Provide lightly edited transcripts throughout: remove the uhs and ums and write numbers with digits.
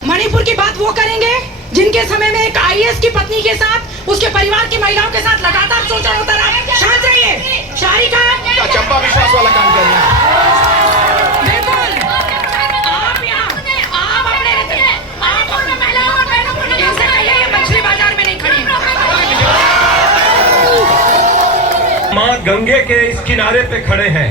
मणिपुर की बात वो करेंगे जिनके समय में एक आईएएस की पत्नी के साथ उसके परिवार की महिलाओं के साथ लगातार शोषण होता रहा। शांत रहिए। शारिका चंपा विश्वास वाला काम कर रहे हैं। बिल्कुल आप अपने महिलाओं और बहनों को इनसे कहिए ये मछली बाजार में नहीं खड़ी। माँ गंगे के इस किनारे पे खड़े हैं।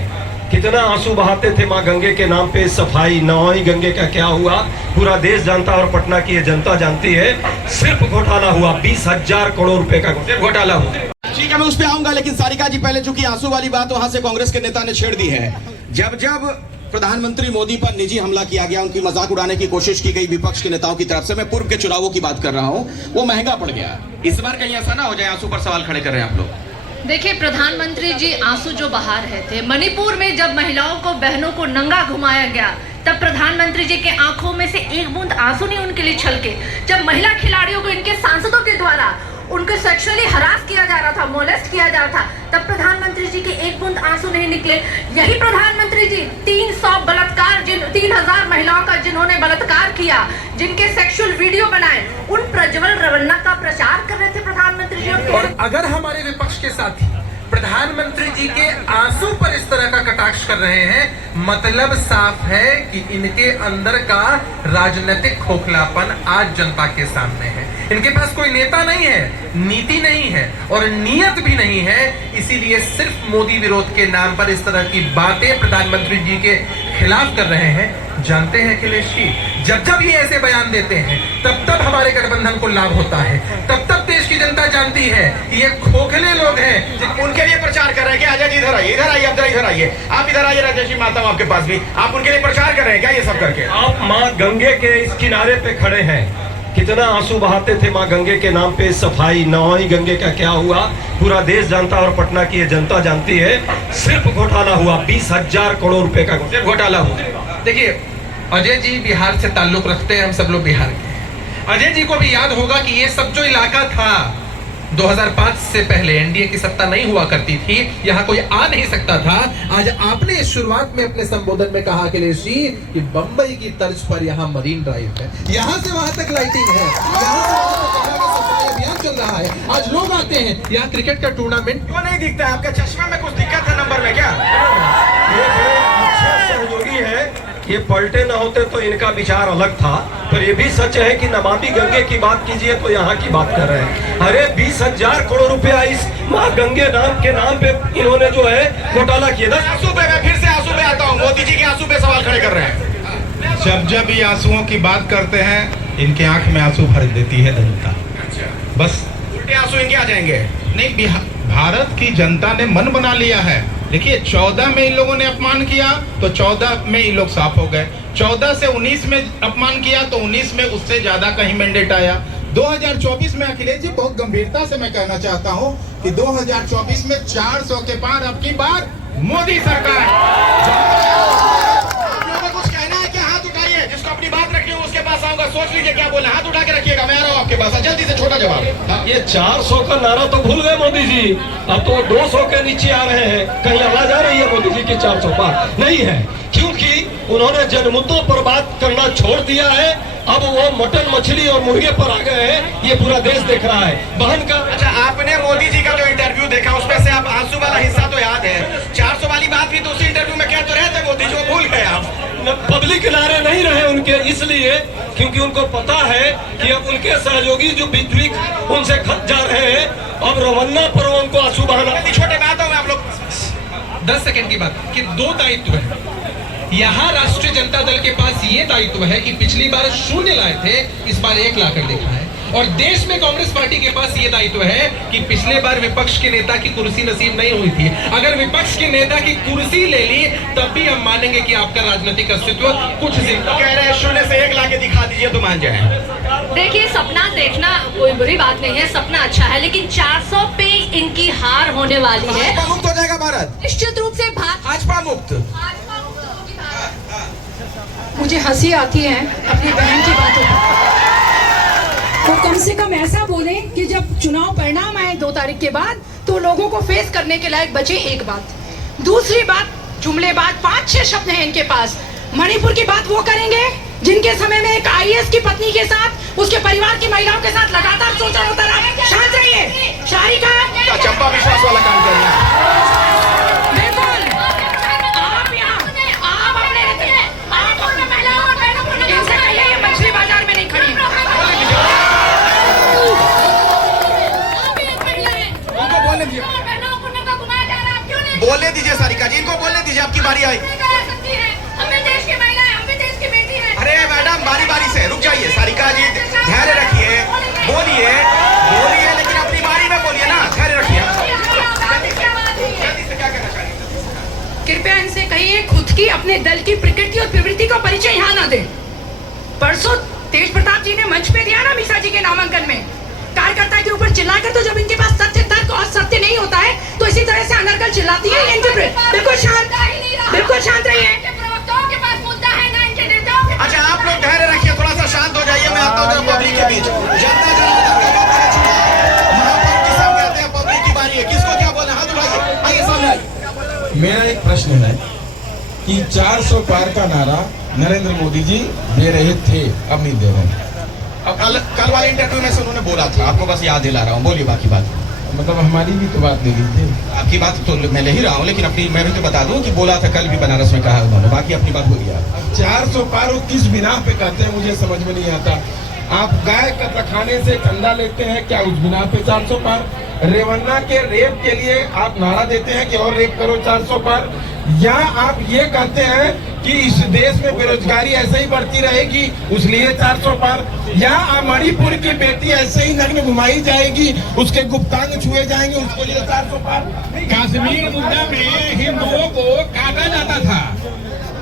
कितना आंसू बहाते थे माँ गंगे के नाम पे सफाई। नमामि गंगे का क्या हुआ पूरा देश जानता और पटना की ये जनता जानती है। सिर्फ घोटाला हुआ 20,000 करोड़ रुपए का घोटाला हुआ। ठीक है, मैं उस पे आऊंगा, लेकिन सारिका जी पहले चूंकि आंसू वाली बात वहां से कांग्रेस के नेता ने छेड़ दी है। जब प्रधानमंत्री मोदी पर निजी हमला किया गया, उनकी मजाक उड़ाने की कोशिश की गई विपक्ष के नेताओं की तरफ से, मैं पूर्व के चुनावों की बात कर रहा हूं, वो महंगा पड़ गया। इस बार कहीं ऐसा ना हो जाए आंसू पर सवाल खड़े कर रहे हैं आप लोग। देखिए, प्रधानमंत्री जी आंसू जो बहा रहे थे, मणिपुर में जब महिलाओं को, बहनों को नंगा घुमाया गया, तब प्रधानमंत्री जी के आंखों में से एक बूंद आंसू नहीं उनके लिए छलके। जब महिला खिलाड़ियों को इनके सांसदों के द्वारा उनको सेक्सुअली हरास किया जा रहा था, मोलेस्ट किया जा रहा था, तब प्रधानमंत्री जी के एक बूंद आंसू नहीं निकले। यही प्रधानमंत्री जी 300 बलात्कार 3000 महिलाओं का जिन्होंने बलात्कार किया, जिनके सेक्सुअल वीडियो बनाए, उन प्रज्वल रेवन्ना का प्रचार कर रहे थे प्रधानमंत्री जी। और अगर हमारे विपक्ष के साथी प्रधानमंत्री जी के आंसू पर इस तरह का कटाक्ष कर रहे हैं, मतलब साफ है कि इनके अंदर का राजनीतिक खोखलापन आज जनता के सामने है। इनके पास कोई नेता नहीं है, नीति नहीं है और नियत भी नहीं है। इसीलिए सिर्फ मोदी विरोध के नाम पर इस तरह की बातें प्रधानमंत्री जी के खिलाफ कर रहे हैं। जानते हैं अखिलेश जी, जब जब ये ऐसे बयान देते हैं तब तब हमारे गठबंधन को लाभ होता है, तब तब देश की जनता जानती है कि ये खोखले लोग हैं। उनके लिए प्रचार कर रहे हैं कि आजाद जी इधर आइए, इधर आइए, आप इधर आइए, आप इधर आइए, राजेश जी माता हूं आपके पास भी। आप उनके लिए प्रचार कर रहे हैं क्या ये सब करके? आप माँ गंगे के इस किनारे पे खड़े हैं। कितना आंसू बहाते थे माँ गंगे के नाम पे सफाई। नमामि गंगे का क्या हुआ पूरा देश जानता और पटना की ये जनता जानती है। सिर्फ घोटाला हुआ 20,000 करोड़ रुपए का घोटाला हुआ। देखिए, अजय जी बिहार से ताल्लुक रखते हैं, हम सब लोग बिहार के। अजय जी को भी याद होगा कि ये सब जो इलाका था 2005 से पहले एनडीए की सत्ता नहीं हुआ करती थी, यहाँ कोई आ नहीं सकता था। आज आपने शुरुआत में अपने संबोधन में कहा अखिलेश जी कि बंबई की तर्ज पर यहाँ मरीन ड्राइव है, यहाँ से वहां तक लाइटिंग है, यहाँ से वहां तक सफाई अभियान चल रहा है। आज लोग आते हैं, यहाँ क्रिकेट का टूर्नामेंट क्यों नहीं दिखता है? आपके चश्मे में कुछ दिक्कत है नंबर में क्या? ये बड़े अच्छे सहयोगी है। ये पलटे न होते तो इनका विचार अलग था, पर ये भी सच है कि नमामि गंगे की बात कीजिए तो यहाँ की बात कर रहे हैं। अरे 20,000 करोड़ रुपया इस माँ गंगे नाम के नाम पे इन्होंने जो है घोटाला किया था। आंसू पे मैं फिर से आंसू पे आता हूँ। मोदी जी के आंसू पे सवाल खड़े कर रहे हैं। जब ये आंसुओं की बात करते हैं, इनके आंख में आंसू भर देती है जनता। बस उल्टे आंसू इनके आ जाएंगे। नहीं, भारत की जनता ने मन बना लिया है। देखिए, 14 में इन लोगों ने अपमान किया तो 14 में ये लोग साफ हो गए। 14 से 19 में अपमान किया तो 19 में उससे ज्यादा कहीं मैंडेट आया। 2024 में अखिलेश जी, बहुत गंभीरता से मैं कहना चाहता हूं कि 2024 में 400 के पार अब की बार मोदी सरकार। आप लोगों को कुछ कहना है क्या? हाथ उठाइए, जिसको अपनी बात रखनी हो उसके पास आऊंगा। सोच लीजिए क्या बोले, हाथ उठा के रखिएगा, मैं आ रहा हूँ आपके पास। जल्दी से छोटा जवाब। ये 400 का नारा तो भूल गए मोदी जी, अब तो 200 के नीचे आ रहे हैं। कहीं आवाज आ रही है मोदी जी की 400 पार नहीं है, क्योंकि उन्होंने जनमुद्दों पर बात करना छोड़ दिया है। अब वो मटन, मछली और मुर्गे पर आ गए हैं। ये पूरा देश देख रहा है। बहन का अच्छा, आपने मोदी जी का जो इंटरव्यू देखा उसमें से आप आंसू वाला हिस्सा तो याद है, 400 वाली बात भी तो उसी इंटरव्यू में कह तो रहे थे मोदी जी, वो भूल गए आप। पब्लिक नारे नहीं रहे उनके, इसलिए क्योंकि उनको पता है कि अब उनके सहयोगी जो बिजली उनसे खत जा रहे हैं, अब रवन्ना पर उनको आंसू बहाना। छोटे बातों में आप लोग 10 सेकंड की बात कि 2 दायित्व है। यहाँ राष्ट्रीय जनता दल के पास ये दायित्व है कि पिछली बार 0 लाए थे, इस बार 1 लाकर देखा है। और देश में कांग्रेस पार्टी के पास ये दायित्व है कि पिछले बार विपक्ष के नेता की कुर्सी नसीब नहीं हुई थी। अगर विपक्ष के नेता की कुर्सी ले ली तब भी हम मानेंगे कि आपका राजनीतिक अस्तित्व कुछ जिंदा। कह रहे हैं 0 से 1 लाके दिखा दीजिए तो मान जाए। देखिए, सपना देखना कोई बुरी बात नहीं है, सपना अच्छा है, लेकिन 400 पे इनकी हार होने वाली है। भाजपा मुक्त हो जाएगा भारत, निश्चित रूप से भाजपा मुक्त। मुझे हंसी आती है अपनी बहन की बातों पर। तो कम से कम ऐसा बोले कि जब चुनाव परिणाम आए 2 तारीख के बाद तो लोगों को फेस करने के लायक बचे। एक बात, दूसरी बात, जुमलेबाज 5-6 शब्द हैं इनके पास। मणिपुर की बात वो करेंगे जिनके समय में एक IAS की पत्नी के साथ उसके परिवार की महिलाओं के साथ लगातार शोषण होता रहा। शांत रहिए। शारिका क्या चंपा विश्वास वाला काम कर रहा है? बिल्कुल। आप अपने महिलाओं और बहनों को इनसे कहिए ये मछली बाजार में नहीं खड़ी। उनको बोलने दीजिए, बोलने दीजिए सारिका जी, इनको बोलने दीजिए, आपकी बारी आई। अरे मैडम बारी बारी से रुक जाइए। सारिका जी धैर्य रखिए, बोलिए बोलिए, लेकिन अपनी बारी में बोलिए ना, धैर्य रखिए। क्या कहना चाहिए? कृपया इनसे कहिए खुद की अपने दल की प्रकृति और प्रवृत्ति का परिचय यहाँ ना दें। परसों तेज प्रताप जी ने मंच पे दिया ना मीसा जी के नामांकन में, कार्यकर्ता के ऊपर चिल्लाकर, तो जब इनके पास तथ्य तर्क और सत्य नहीं होता है तो इसी तरह से अनर्गल चिल्लाती है। बिल्कुल शांत रहिए। अच्छा आप लोग धैर्य रखिए, थोड़ा सा शांत हो जाइए। मैं आता हूँ पब्लिक के बीच। जनता जनार्दन का वक्त है, चुनाव महापर्व किसे कहते हैं, पब्लिक की बारी है। किसको क्या बोलना, हाथ उठाइए, आइए सामने आइए। मेरा एक प्रश्न है कि 400 पार का नारा नरेंद्र मोदी जी दे रहे थे, अब नहीं दे रहे। अब कल वाले इंटरव्यू में से उन्होंने बोला था, आपको बस याद दिला रहा हूँ। बोलिए बाकी बात। मतलब हमारी भी तो बात ले ली थी। आपकी बात तो मैं ले ही रहा हूँ, लेकिन अपनी मैं भी तो बता दूं कि बोला था, कल भी बनारस में कहा उन्होंने। बाकी अपनी बात बोलिए आप। 400 पार वो किस बिना पे कहते हैं, मुझे समझ में नहीं आता। आप गाय का तखाने से चंदा लेते हैं क्या उस बिना पे 400 पार? रेवन्ना के रेप के लिए आप नारा देते हैं कि और रेप करो 400 पार, या आप ये कहते हैं कि इस देश में बेरोजगारी ऐसे ही बढ़ती रहेगी उसलिए 400 पार, या मणिपुर की बेटी ऐसे ही नग्न घुमाई जाएगी, उसके गुप्तांग छुए जाएंगे, उसको लिए 400 पार। कश्मीर मुद्दा में हिंदुओं को काटा जाता था,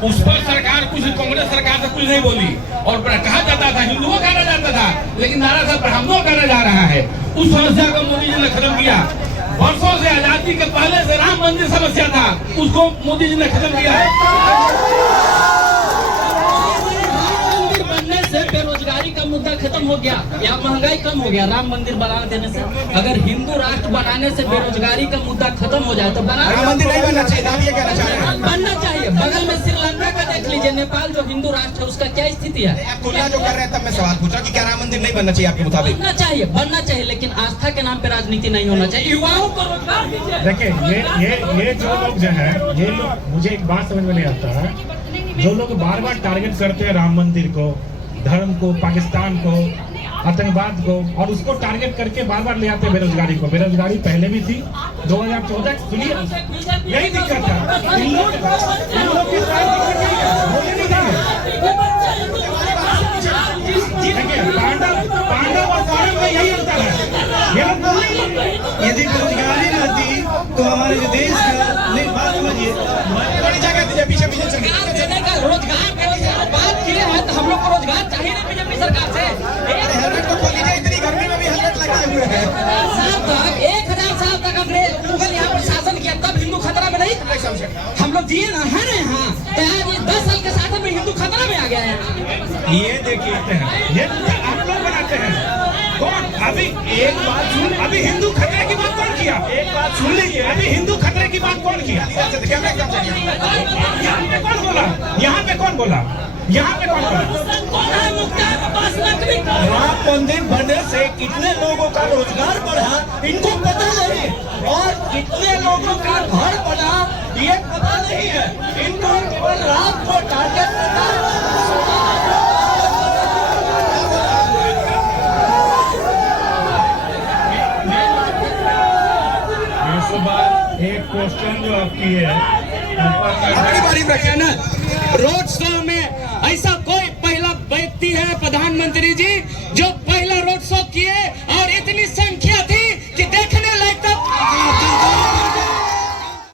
उस पर सरकार कुछ, कांग्रेस सरकार से कुछ नहीं बोली और कहा जाता था हिंदुओं काटा जाता था, लेकिन नारा साहब ब्राह्मणों काटा जा रहा है। उस समस्या को मोदी जी ने खत्म किया। वर्षों से आजादी के पहले से राम मंदिर समस्या था, उसको मोदी जी ने खत्म किया है। मंदिर बनने से बेरोजगारी का मुद्दा खत्म हो गया या महंगाई कम हो गया राम मंदिर बना देने से। अगर हिंदू राष्ट्र बनाने से बेरोजगारी का मुद्दा खत्म हो जाए तो राम मंदिर नहीं बनना चाहिए, आप ये कहना चाह रहे हैं? बनना चाहिए। बगल में श्रीलंका का देख लीजिए, नेपाल जो हिंदू राष्ट्र है उसका क्या स्थिति है। आप तुलना जो कर रहे हैं तब मैं सवाल पूछा कि क्या राम मंदिर नहीं बनना चाहिए आपके मुताबिक? बनना चाहिए, लेकिन आस्था के नाम पे राजनीति नहीं होना चाहिए। युवाओं को रोजगार दीजिए। देखिए ये जो लोग जो है, ये लोग, मुझे एक बात समझ में नहीं आता है, जो लोग बार बार टारगेट करते हैं राम मंदिर को, धर्म को, पाकिस्तान को, आतंकवाद को, और उसको टारगेट करके बार बार ले आते हैं बेरोजगारी को। बेरोजगारी पहले भी थी 2014, सुनिए यही दिक्कत है। इन लोग के साथ पांडव और कौरव में यही अंतर है। यदि बेरोजगारी रहती तो हमारे जो देश का, नहीं बात समझिए, थोड़ी जगह दीजिए, पीछे पीछे रोजगार बात किए हैं तो हम लोग को रोजगार चाहिए ना बीजेपी सरकार से। हेलमेट को खोल लीजिए, इतनी गर्मी में भी हेलमेट लगाए हुए हैं। 1000 साल तक हमने मुगल यहाँ पर शासन किया, तब हिंदू खतरा में नहीं। हम लोग जिए ना, है ना यहाँ, तो आज 10 साल के शासन में हिंदू खतरा में आ गया है। ये देखिए ये आप लोग बनाते हैं कौन? अभी एक बात सुन, अभी हिंदू खतरे की बात कौन किया? एक बात सुन लीजिए, अभी हिंदू खतरे की बात कौन किया? यहाँ पे कौन बोला? यहाँ पे कौन बोला? यहाँ पे कौन बोला? राम मंदिर बनने से कितने लोगों का रोजगार बढ़ा इनको पता नहीं, और कितने लोगों का घर बना ये पता नहीं है। इनको केवल राम को टारगेट करना। इस बार एक क्वेश्चन जो आपकी है, ना रोड शो में ऐसा कोई पहला व्यक्ति है प्रधानमंत्री जी जो